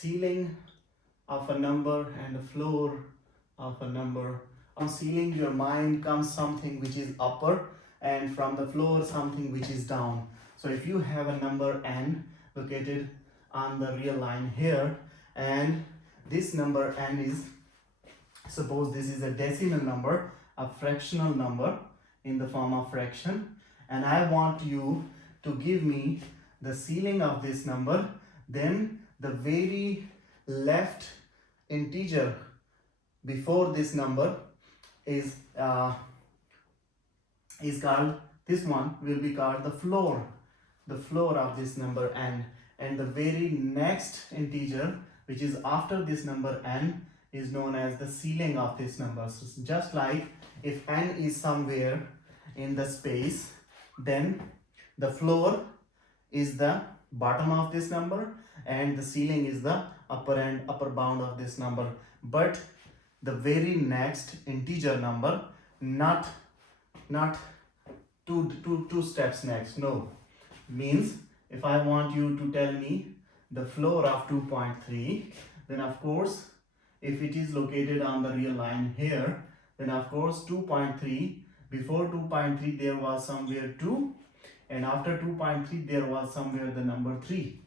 ceiling of a number and a floor of a number. On ceiling, your mind comes something which is upper, and from the floor something which is down. So if you have a number n located on the real line here, and this number n is, suppose this is a decimal number, a fractional number in the form of fraction, and I want you to give me the ceiling of this number, then the very left integer before this number is called, this one will be called the floor of this number n, and the very next integer which is after this number n is known as the ceiling of this number. So just like if n is somewhere in the space, then the floor is the bottom of this number and the ceiling is the upper bound of this number. But the very next integer number, not two steps next, no. Means if I want you to tell me the floor of 2.3, then of course if it is located on the real line here, then of course 2.3, before 2.3 there was somewhere 2, and after 2.3 there was somewhere the number 3.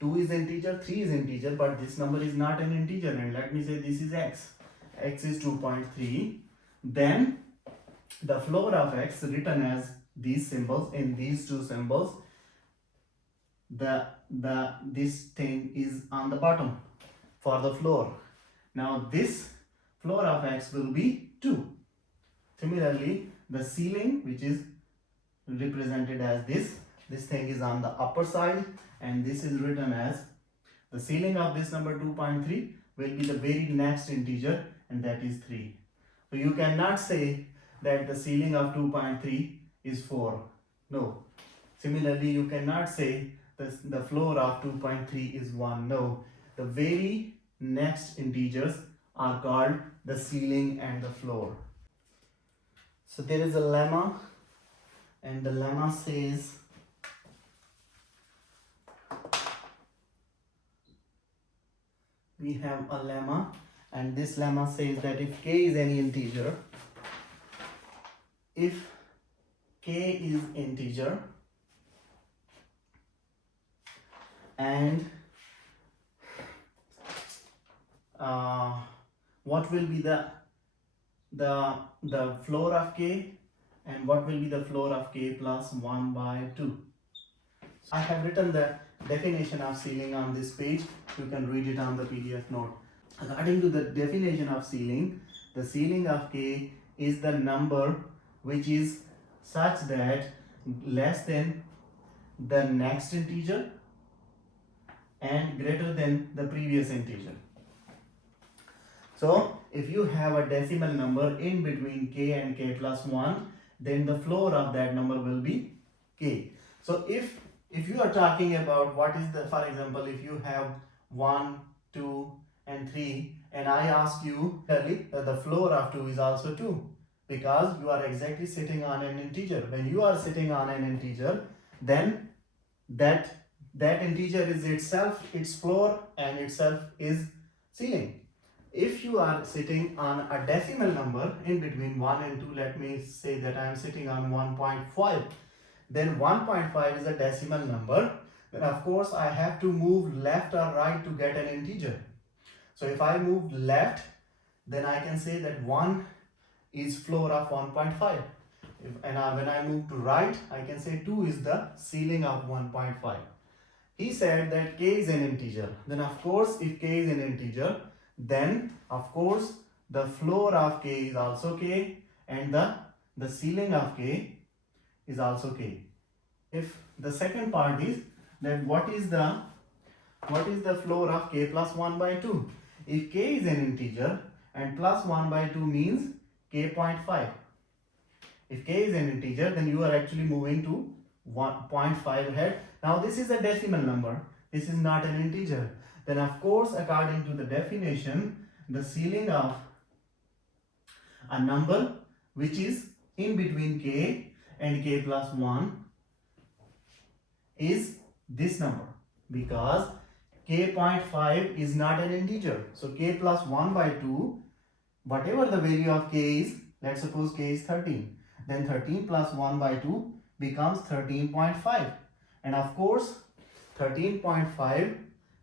2 is integer, 3 is integer, but this number is not an integer, and let me say this is x. X is 2.3. Then the floor of x written as these symbols, in these two symbols, this thing is on the bottom for the floor. Now this floor of x will be 2. Similarly, the ceiling, which is represented as this thing is on the upper side, and this is written as the ceiling of this number 2.3 will be the very next integer, and that is 3. So you cannot say that the ceiling of 2.3 is 4. No. Similarly, you cannot say the floor of 2.3 is 1. No. The very next integers are called the ceiling and the floor. So there is a lemma, and the lemma says we have a lemma, and this lemma says that if k is any integer, if k is integer and what will be the floor of k, and what will be the floor of k plus 1 by 2. So I have written the definition of ceiling on this page. You can read it on the PDF note. According to the definition of ceiling, the ceiling of k is the number which is such that less than the next integer and greater than the previous integer. So if you have a decimal number in between k and k plus 1, then the floor of that number will be k. So if you are talking about what is the, for example, if you have 1, 2 and 3, and I ask you clearly that the floor of 2 is also 2, because you are exactly sitting on an integer. When you are sitting on an integer, then that integer is itself its floor and itself is ceiling. If you are sitting on a decimal number in between 1 and 2, let me say that I am sitting on 1.5, then 1.5 is a decimal number, then of course I have to move left or right to get an integer. So if I move left, then I can say that 1 is floor of 1.5. When I move to right, I can say 2 is the ceiling of 1.5. He said that k is an integer. Then of course, if k is an integer, then of course the floor of k is also k, and the ceiling of k is also k. If the second part is that what is the floor of k plus 1 by 2? If k is an integer and plus 1 by 2 means k.5. If k is an integer, then you are actually moving to 1.5 ahead. Now this is a decimal number. This is not an integer. Then of course, according to the definition, the ceiling of a number which is in between k and k plus 1 is this number, because k.5 is not an integer. So k plus 1 by 2, whatever the value of k is, let's suppose k is 13. Then 13 plus 1 by 2 becomes 13.5. And of course, 13.5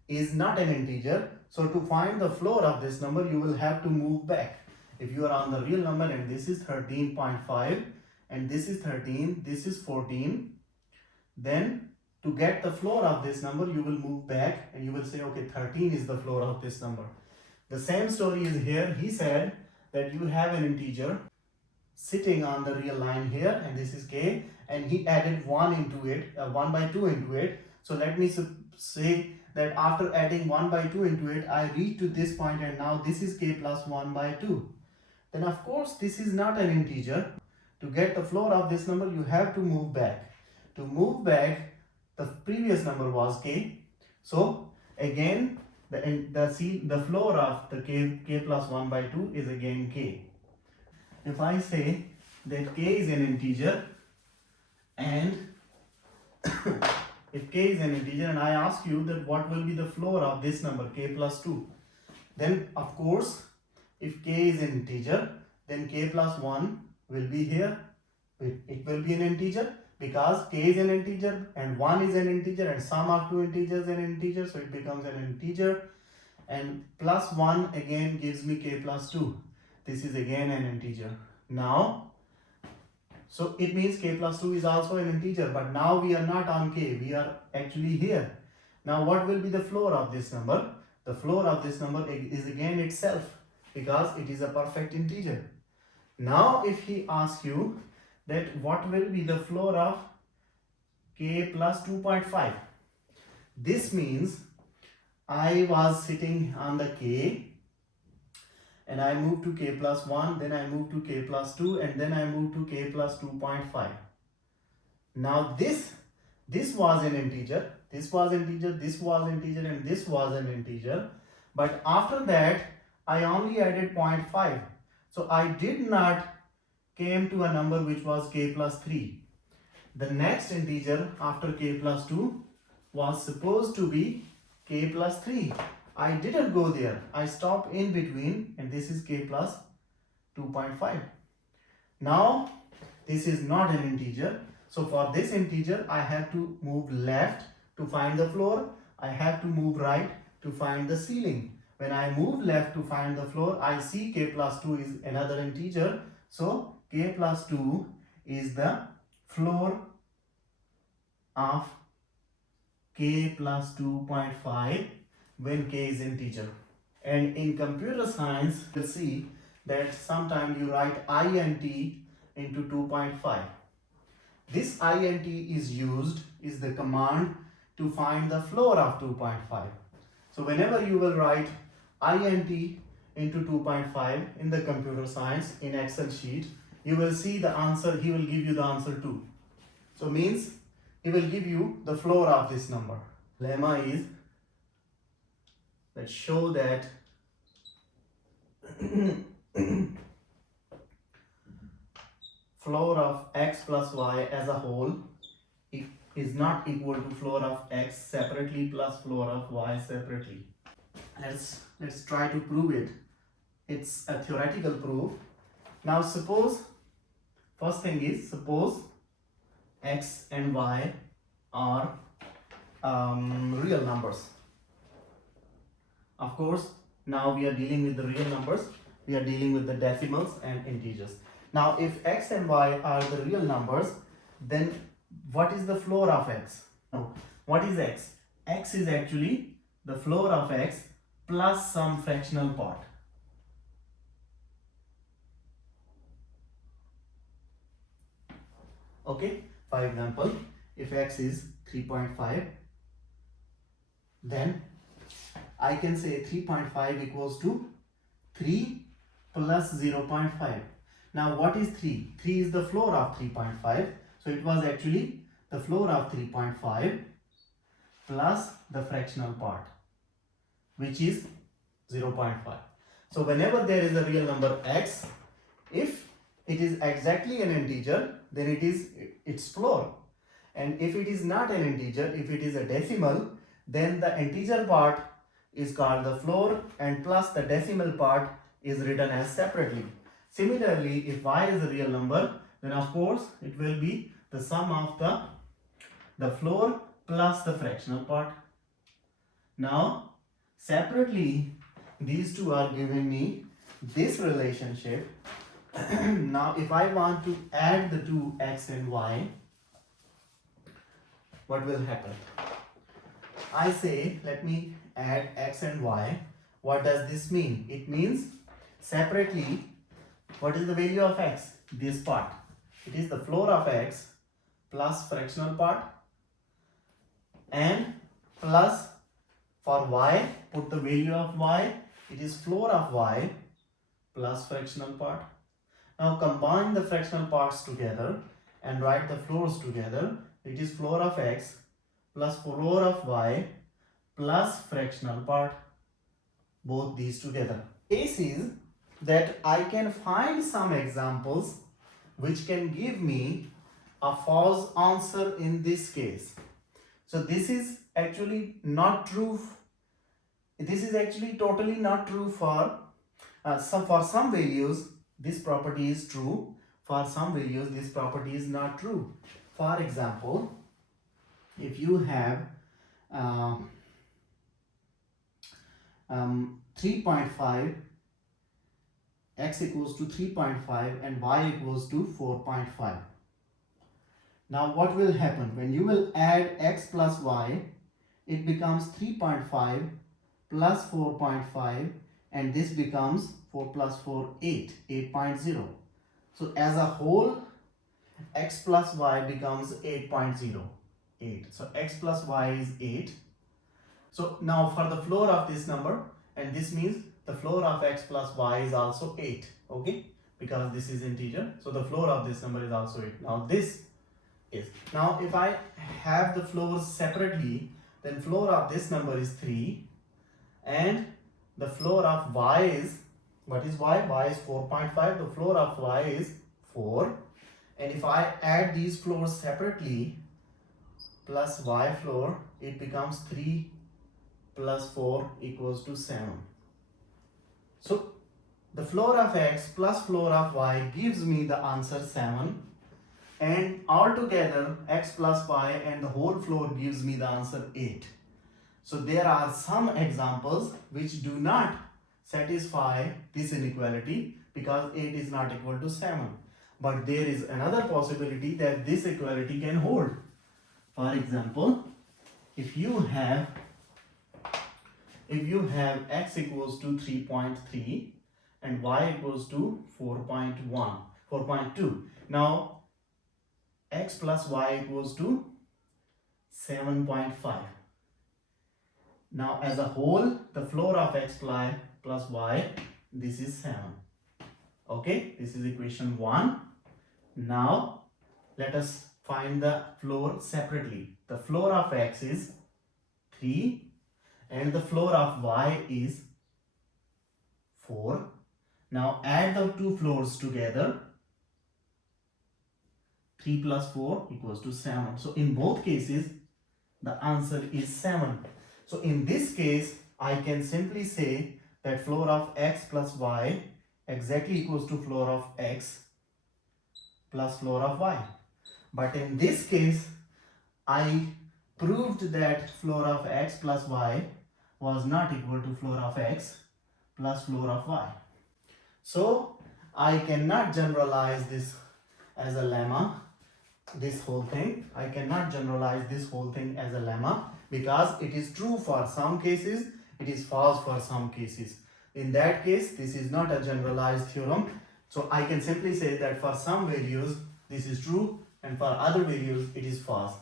is not an integer. So to find the floor of this number, you will have to move back. If you are on the real number and this is 13.5 and this is 13, this is 14, then to get the floor of this number, you will move back and you will say, okay, 13 is the floor of this number. The same story is here. He said that you have an integer sitting on the real line here, and this is k, and he added 1 into it, 1 by 2 into it. So let me say that after adding 1 by 2 into it, I reach to this point, and now this is k plus 1 by 2. Then of course this is not an integer. To get the floor of this number, you have to move back. To move back, the previous number was k. So again, the floor of the k plus 1 by 2 is again k. If I say that k is an integer, and if k is an integer and I ask you that what will be the floor of this number k plus 2, then of course if k is an integer, then k plus 1 will be here. It will be an integer because k is an integer and 1 is an integer and sum of two integers is an integer, so it becomes an integer, and plus 1 again gives me k plus 2. This is again an integer. Now, so it means k plus 2 is also an integer, but now we are not on k, we are actually here. Now what will be the floor of this number? The floor of this number is again itself, because it is a perfect integer. Now if he asks you that what will be the floor of k plus 2.5, this means I was sitting on the k and I moved to k plus 1, then I moved to k plus 2, and then I moved to k plus 2.5. Now this was an integer, this was integer, this was integer, and this was an integer. But after that, I only added 0.5. So I did not came to a number which was k plus 3. The next integer after k plus 2 was supposed to be k plus 3. I didn't go there. I stopped in between, and this is k plus 2.5. Now, this is not an integer. So for this integer, I have to move left to find the floor. I have to move right to find the ceiling. When I move left to find the floor, I see k plus 2 is another integer. So k plus 2 is the floor of k plus 2.5 when k is integer. And in computer science, you'll see that sometimes you write int into 2.5. This int is the command to find the floor of 2.5. So whenever you will write int into 2.5 in the computer science in Excel sheet, you will see the answer. He will give you the answer 2. So means he will give you the floor of this number. Lemma is, let's show that floor of x plus y as a whole is not equal to floor of x separately plus floor of y separately. Let's try to prove it. It's a theoretical proof. Now suppose, first thing is, suppose x and y are real numbers. Of course, now we are dealing with the real numbers. We are dealing with the decimals and integers. Now if x and y are the real numbers, then what is the floor of x? Now, what is x? X is actually the floor of x plus some fractional part. Okay, for example, if x is 3.5, then I can say 3.5 equals to 3 plus 0.5. Now what is 3? 3 is the floor of 3.5. So it was actually the floor of 3.5 plus the fractional part, which is 0.5. So whenever there is a real number x, if it is exactly an integer, then it is its floor. And if it is not an integer, if it is a decimal, then the integer part is called the floor, and plus the decimal part is written as separately. Similarly, if y is a real number, then of course it will be the sum of the floor plus the fractional part. Now, separately, these two are giving me this relationship. Now, if I want to add the two x and y, what will happen? I say, let me add x and y. What does this mean? It means separately, what is the value of x? This part. It is the floor of x plus fractional part, and plus for y, put the value of y. It is floor of y plus fractional part. Now combine the fractional parts together and write the floors together. It is floor of x plus floor of y plus fractional part. Both these together. Case is that I can find some examples which can give me a false answer in this case. So this is actually not true. This is actually totally not true for some values. This property is true. For some values, this property is not true. For example, if you have 3.5, x equals to 3.5 and y equals to 4.5. Now what will happen? When you will add x plus y, it becomes 3.5 plus 4.5, and this becomes 4 plus 4, 8, 8.0. So as a whole, x plus y becomes 8.0, 8. So x plus y is 8. So now for the floor of this number, and this means the floor of x plus y is also 8, okay, because this is integer. So the floor of this number is also 8. Now this is, now if I have the floors separately, then floor of this number is 3, and the floor of y is, what is y? Y is 4.5. The floor of y is 4, and if I add these floors separately, plus y floor, it becomes 3 plus 4 equals to 7. So the floor of x plus floor of y gives me the answer 7, and altogether x plus y and the whole floor gives me the answer 8. So there are some examples which do not satisfy this inequality because 8 is not equal to 7. But there is another possibility that this equality can hold. For example, if you have x equals to 3.3 and y equals to 4.2. Now x plus y equals to 7.5. Now as a whole, the floor of x plus y, this is 7. Okay, this is equation 1. Now let us find the floor separately. The floor of x is 3 and the floor of y is 4. Now add the two floors together. 3 plus 4 equals to 7. So in both cases, the answer is 7. So in this case, I can simply say that floor of x plus y exactly equals to floor of x plus floor of y. But in this case, I proved that floor of x plus y was not equal to floor of x plus floor of y. So I cannot generalize this as a lemma, this whole thing. I cannot generalize this whole thing as a lemma because it is true for some cases, it is false for some cases. In that case, this is not a generalized theorem. So I can simply say that for some values, this is true, and for other values, it is false.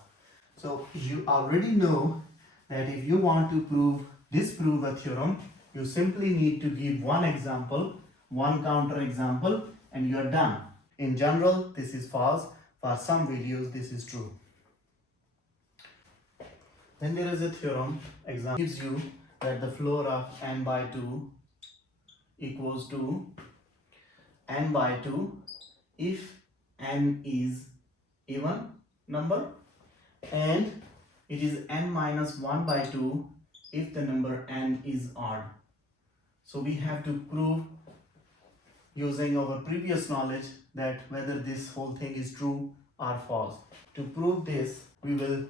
So you already know that if you want to disprove a theorem, you simply need to give one example, one counter example, and you are done. In general, this is false. For some values, this is true. Then there is a theorem example gives you that the floor of n by 2 equals to n by 2 if n is even number and it is n minus 1 by 2 if the number n is odd. So we have to prove using our previous knowledge that whether this whole thing is true or false. To prove this, we will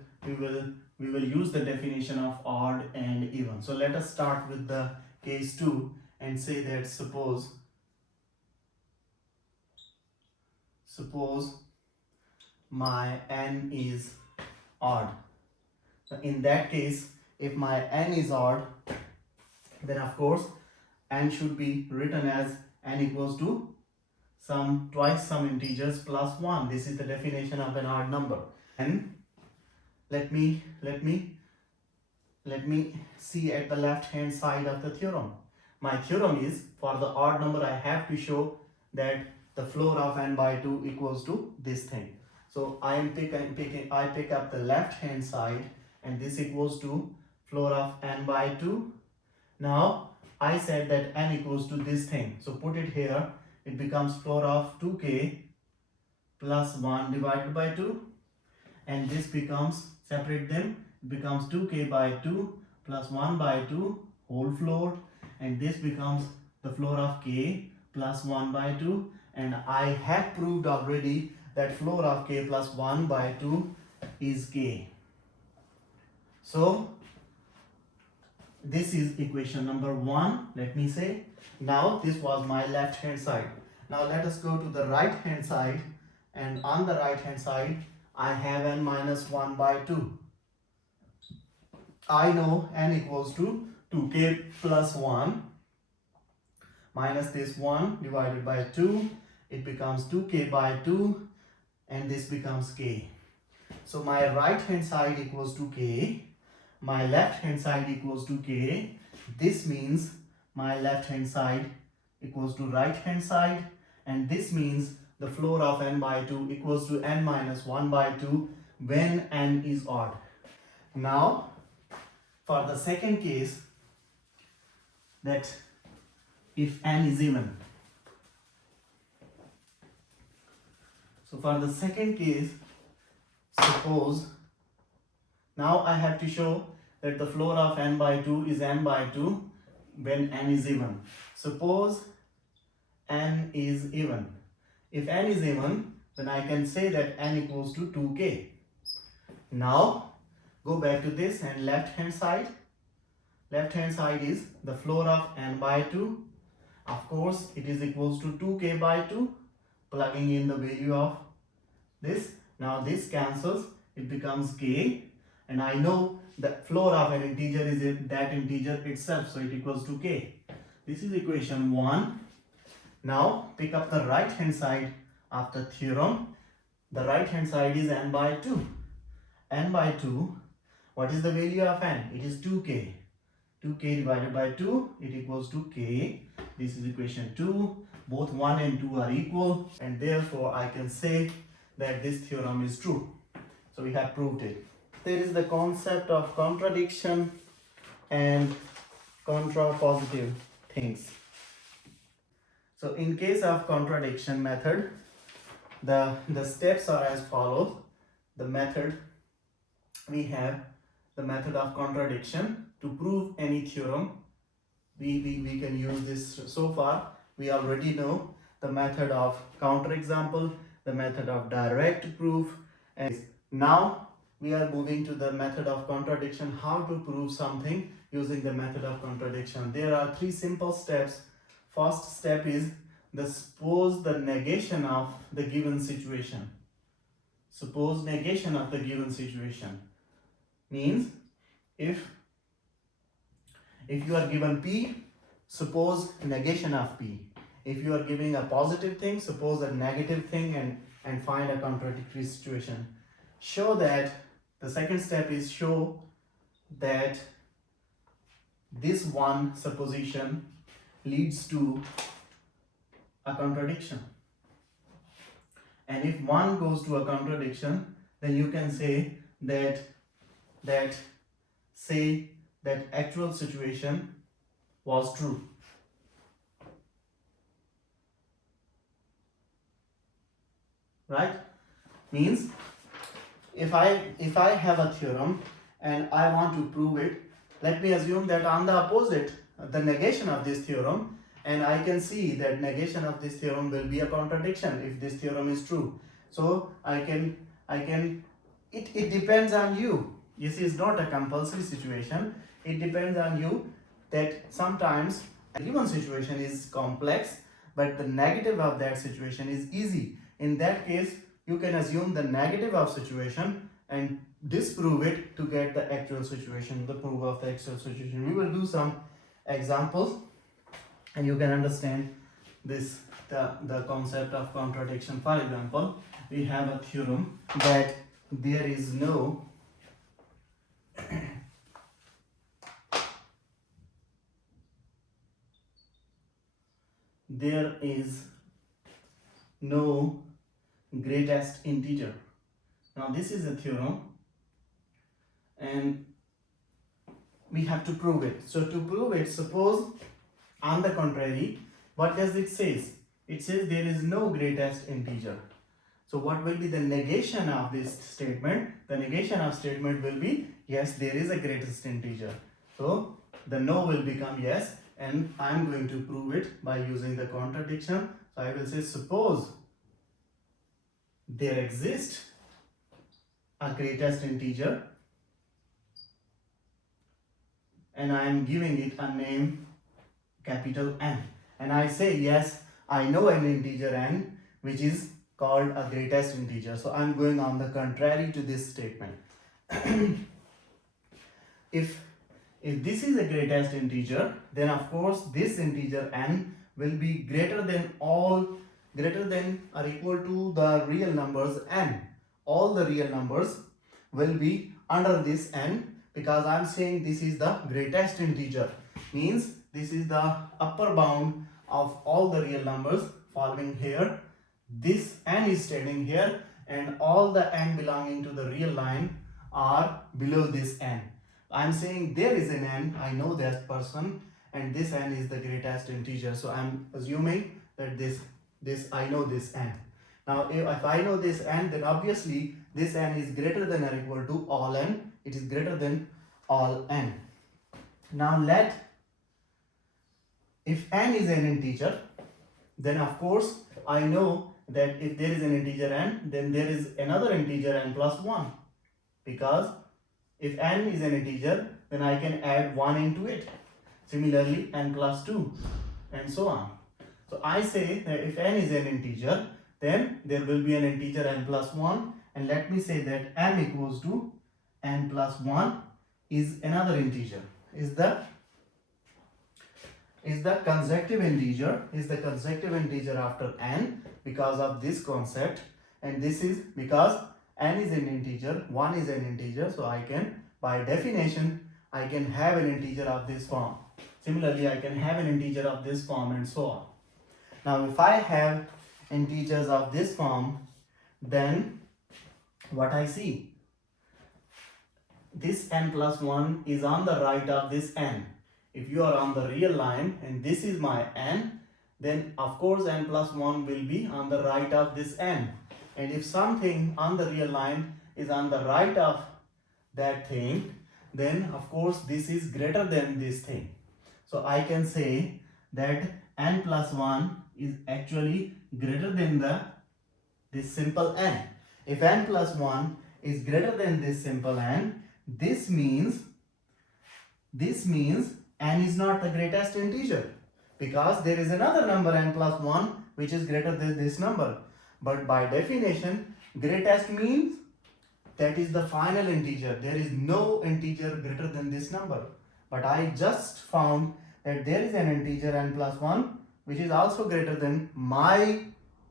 use the definition of odd and even. So let us start with the case 2 and say that suppose my n is odd. So in that case, if my n is odd, then of course n should be written as n equals to twice some integers plus 1. This is the definition of an odd number. And let me see at the left hand side of the theorem. My theorem is, for the odd number I have to show that the floor of n by 2 equals to this thing. So I pick up the left hand side, and this equals to floor of n by 2. Now I said that n equals to this thing, so put it here. It becomes floor of 2k plus 1 divided by 2, and this becomes, separate them, it becomes 2k by 2 plus 1 by 2 whole floor, and this becomes the floor of k plus 1 by 2, and I have proved already that floor of k plus 1 by 2 is k. So this is equation number 1, let me say. Now this was my left hand side. Now let us go to the right hand side, and on the right hand side I have n minus 1 by 2. I know n equals to 2k plus 1 minus this 1 divided by 2. It becomes 2k by 2, and this becomes k. So my right hand side equals to k, my left hand side equals to k. This means my left hand side equals to right hand side, and this means the floor of n by 2 equals to n minus 1 by 2 when n is odd. Now for the second case, that if n is even. So for the second case, suppose now I have to show that the floor of n by 2 is n by 2 when n is even. Suppose n is even. If n is even, then I can say that n equals to 2k. Now go back to this, and left hand side. Left hand side is the floor of n by 2. Of course, it is equals to 2k by 2. Plugging in the value of this. Now this cancels. It becomes k. And I know the floor of an integer is that integer itself. So it equals to k. This is equation 1. Now pick up the right hand side of the theorem. The right hand side is n by 2. N by 2. What is the value of n? It is 2k. 2k divided by 2, it equals to k. This is equation 2. Both 1 and 2 are equal, and therefore I can say that this theorem is true. So we have proved it. There is the concept of contradiction and contrapositive things. So in case of contradiction method, the steps are as follows. The method, we have the method of contradiction. To prove any theorem, we can use this. So far we already know the method of counterexample, the method of direct proof, and now we are moving to the method of contradiction, how to prove something using the method of contradiction. There are 3 simple steps. First step is suppose the negation of the given situation. Suppose negation of the given situation means if you are given P, suppose negation of P. If you are giving a positive thing, suppose a negative thing, and find a contradictory situation. Show that, the second step is show that this one supposition leads to a contradiction. And if one goes to a contradiction, then you can say that actual situation was true. Right? Means if I have a theorem and I want to prove it. Let me assume that on the opposite, the negation of this theorem, and I can see that negation of this theorem will be a contradiction if this theorem is true. So it depends on you. This is not a compulsory situation. It depends on you that sometimes a given situation is complex, but the negative of that situation is easy. In that case, you can assume the negative of situation and disprove it to get the actual situation, the proof of the actual situation. We will do some examples and you can understand this, the concept of contradiction. For example, we have a theorem that there is no there is no greatest integer. Now this is a theorem and we have to prove it. So to prove it, suppose on the contrary, what does it says? It says there is no greatest integer. So what will be the negation of this statement? The negation of statement will be yes, there is a greatest integer. So the no will become yes, and I am going to prove it by using the contradiction. So I will say suppose there exists a greatest integer and I am giving it a name capital N, and I say yes, I know an integer n which is called a greatest integer. So I am going on the contrary to this statement. if this is a greatest integer, then of course this integer n will be greater than or equal to the real numbers n. All the real numbers will be under this n, because I am saying this is the greatest integer, means this is the upper bound of all the real numbers following here. This n is standing here and all the n belonging to the real line are below this n. I am saying there is an n, I know that person, and this n is the greatest integer. So I am assuming that this I know this n. Now if I know this n, then obviously this n is greater than or equal to all n. It is greater than all n. Now if n is an integer, then of course I know that if there is an integer n, then there is another integer n plus 1, because if n is an integer, then I can add 1 into it. Similarly, n plus 2 and so on. So I say that if n is an integer, then there will be an integer n plus 1, and let me say that m equals to n plus 1 is another integer, is the consecutive integer after n, because of this concept, and this is because n is an integer, 1 is an integer, so I can, by definition, I can have an integer of this form. Similarly, I can have an integer of this form and so on. Now if I have integers of this form, then what I see, this n plus 1 is on the right of this n. If you are on the real line and this is my n, then of course n plus 1 will be on the right of this n. And if something on the real line is on the right of that thing, then of course this is greater than this thing. So I can say that n plus 1 is actually greater than this simple n. If n plus 1 is greater than this simple n, this means n is not the greatest integer, because there is another number n plus 1 which is greater than this number. But by definition, greatest means that is the final integer. There is no integer greater than this number. But I just found that there is an integer n plus 1 which is also greater than my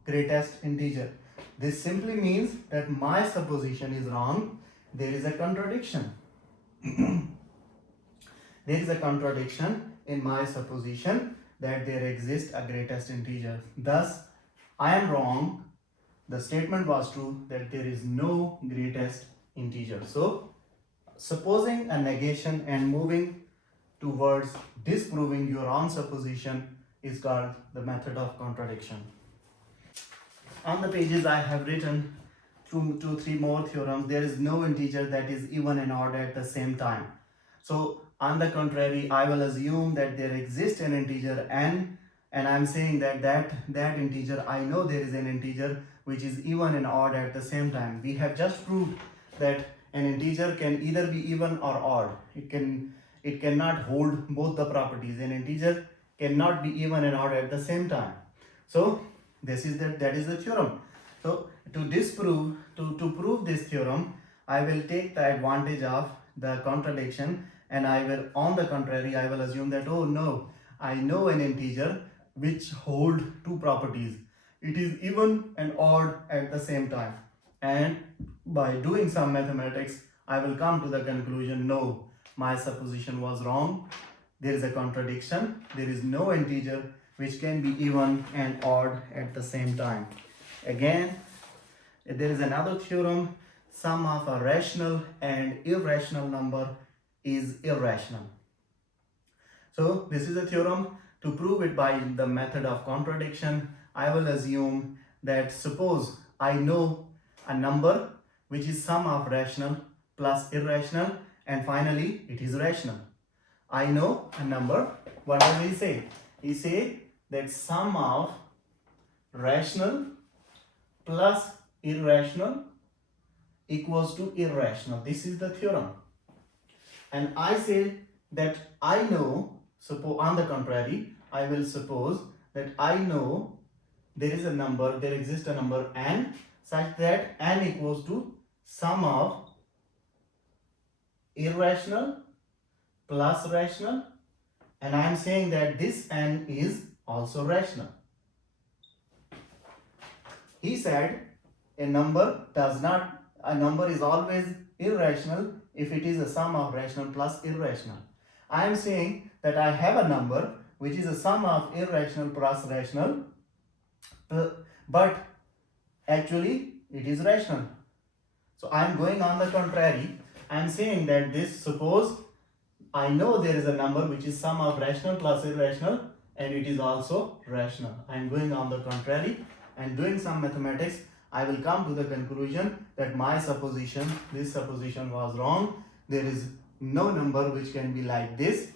greatest integer. This simply means that my supposition is wrong. There is a contradiction. There is a contradiction in my supposition that there exists a greatest integer. Thus, I am wrong. The statement was true that there is no greatest integer. So, supposing a negation and moving towards disproving your own supposition is called the method of contradiction. On the pages I have written two, three more theorems. There is no integer that is even and odd at the same time. So on the contrary, I will assume that there exists an integer n, and I'm saying that that integer, I know there is an integer which is even and odd at the same time. We have just proved that an integer can either be even or odd. It cannot hold both the properties. An integer cannot be even and odd at the same time. So that is the theorem. So to prove this theorem, I will take the advantage of the contradiction, and I will, on the contrary, I will assume that, oh no, I know an integer which hold two properties. It is even and odd at the same time. And by doing some mathematics, I will come to the conclusion, no, my supposition was wrong. There is a contradiction. There is no integer which can be even and odd at the same time. Again, there is another theorem, sum of a rational and irrational number is irrational. So this is a theorem. To prove it by the method of contradiction, I will assume that suppose I know a number which is sum of rational plus irrational, and finally it is rational. I know a number. What does he say? He say that sum of rational plus irrational equals to irrational. This is the theorem. And I say that I know, suppose on the contrary, I will suppose that I know there is a number, there exists a number n such that n equals to sum of irrational plus rational, and I am saying that this n is also rational. He said a number is always irrational if it is a sum of rational plus irrational. I am saying that I have a number which is a sum of irrational plus rational, but actually it is rational. So I am going on the contrary. I am saying that this, suppose I know there is a number which is sum of rational plus irrational, and it is also rational. I am going on the contrary and doing some mathematics. I will come to the conclusion that my supposition, this supposition was wrong. There is no number which can be like this.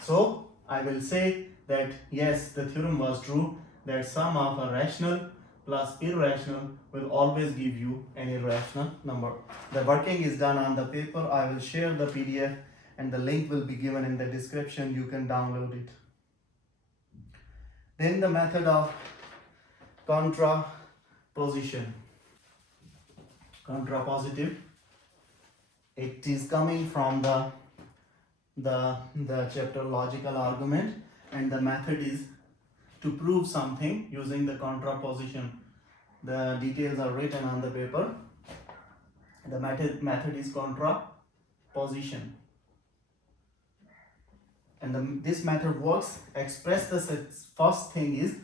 So I will say that yes, the theorem was true, that sum of a rational plus irrational will always give you an irrational number. The working is done on the paper. I will share the PDF and the link will be given in the description. You can download it. Then the method of contraposition. Contrapositive. It is coming from the chapter logical argument, and the method is to prove something using the contraposition. The details are written on the paper. The method is contraposition. And this method works. Express the first thing is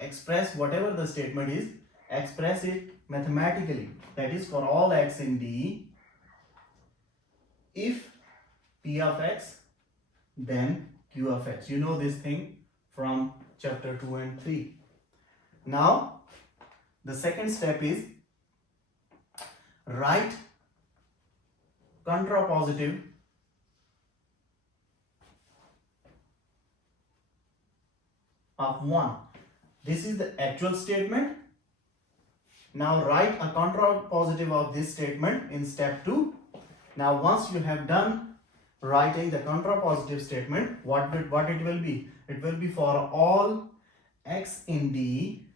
express whatever the statement is, express it mathematically. That is, for all x in D, if P of x, then Q of x. You know this thing from chapter 2 and 3. Now, the second step is write contrapositive of 1. This is the actual statement. Now write a contrapositive of this statement in step 2. Now once you have done writing the contrapositive statement, what it will be? It will be for all x in D,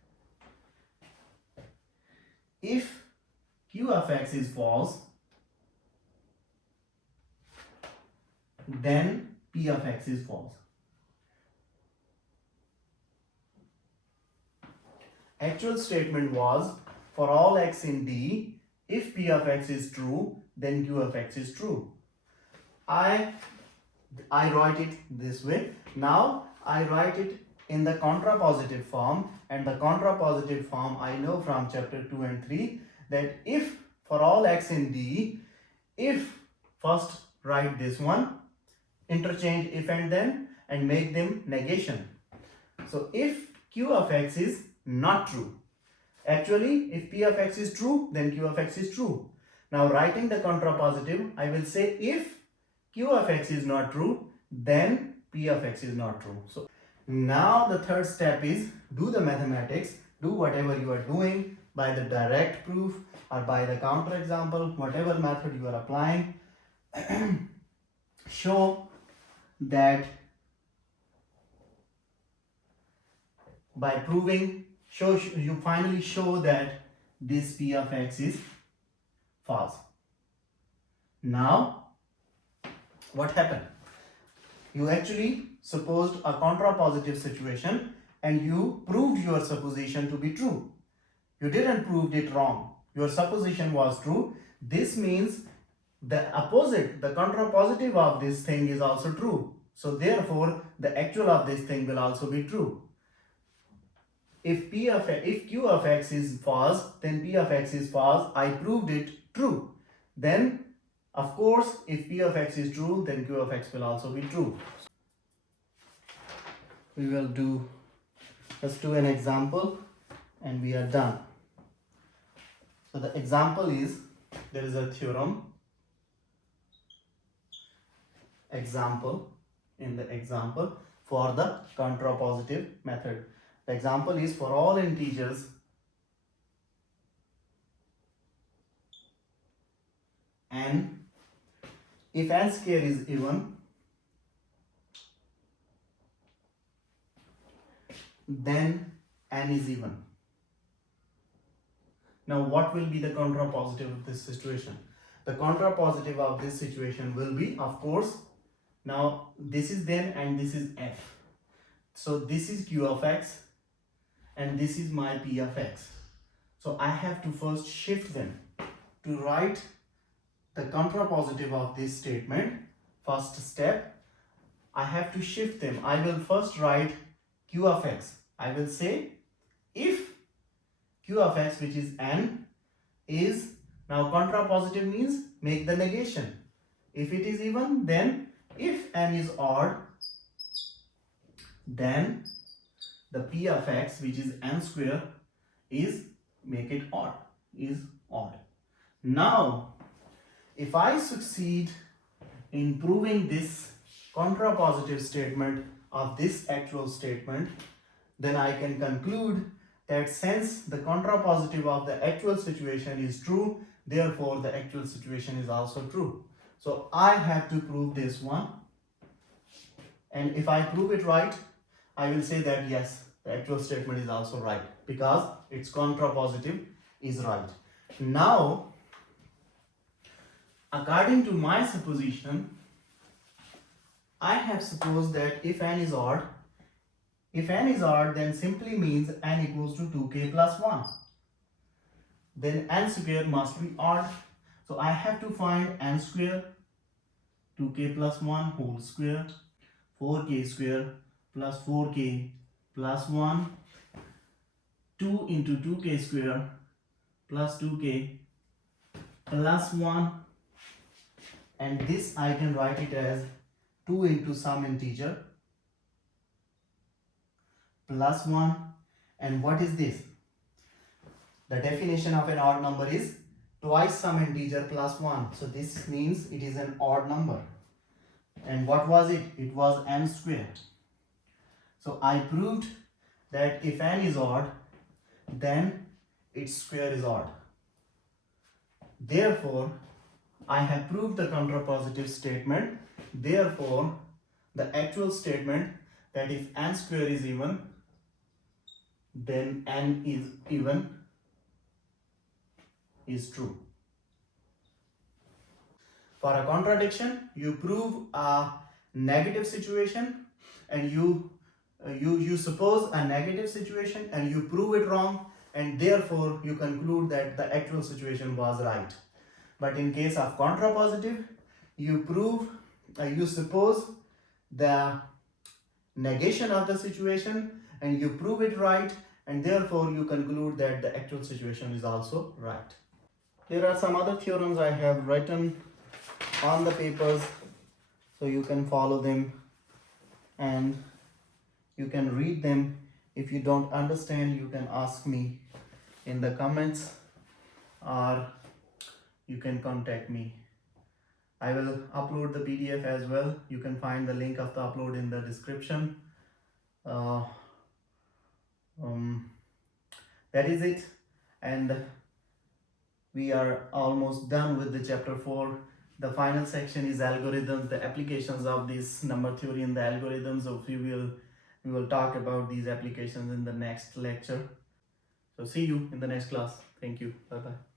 if Q of x is false, then P of x is false. Actual statement was for all x in D, if P of x is true, then Q of x is true. I write it this way. Now I write it in the contrapositive form, and the contrapositive form I know from chapter 2 and 3, that if for all x in D, if, first write this one, interchange if and then, and make them negation. So if Q of x is not true, Actually, if P of x is true, then Q of x is true. Now writing the contrapositive, I will say if Q of x is not true, then P of x is not true. So now the third step is do the mathematics, do whatever you are doing by the direct proof or by the counter example, whatever method you are applying. Show that by proving, you finally show that this P of x is false. Now what happened? You actually supposed a contrapositive situation and you proved your supposition to be true. You didn't prove it wrong. Your supposition was true. This means the opposite, the contrapositive of this thing is also true. So therefore, the actual of this thing will also be true. If Q of x is false, then P of x is false. I proved it true. Then, of course, if P of x is true, then Q of x will also be true. We will let's do an example and we are done. So the example is, there is a theorem, example for the contrapositive method. The example is for all integers n, if n square is even, then n is even. Now what will be the contrapositive of this situation? The contrapositive of this situation will be, of course, now this is then and this is f. So this is Q of x and this is my P of x. So I have to first shift them to write the contrapositive of this statement. First step, I have to shift them. I will first write Q of x. I will say if Q of x, which is n, is, now contrapositive means make the negation. If it is even, then if n is odd, then the P of x, which is n square, is, make it odd, is odd. Now, if I succeed in proving this contrapositive statement of this actual statement, then I can conclude that since the contrapositive of the actual situation is true, therefore the actual situation is also true. So I have to prove this one, and if I prove it right, I will say that yes, the actual statement is also right because its contrapositive is right. Now, according to my supposition, I have supposed that if n is odd, then simply means n equals to 2k plus 1. Then n square must be odd. So I have to find n square, 2k plus 1 whole square, 4k square plus 4k plus 1, 2 into 2k square plus 2k plus 1, and this I can write it as 2 into some integer plus 1. And what is this? The definition of an odd number is twice some integer plus 1. So this means it is an odd number. And what was it? It was n squared. So I proved that if n is odd, then its square is odd. Therefore, I have proved the contrapositive statement. Therefore, the actual statement that if n square is even, then n is even is true. For a contradiction, you prove a negative situation and you suppose a negative situation and you prove it wrong, and therefore you conclude that the actual situation was right. But in case of contrapositive, you suppose the negation of the situation and you prove it right, and therefore you conclude that the actual situation is also right. There are some other theorems I have written on the papers, so you can follow them and you can read them. If you don't understand, you can ask me in the comments, or you can contact me. I will upload the PDF as well. You can find the link of the upload in the description. Uh, that is it, and we are almost done with the chapter 4. The final section is algorithms, the applications of this number theory and the algorithms. So we will talk about these applications in the next lecture. So see you in the next class. Thank you. Bye bye.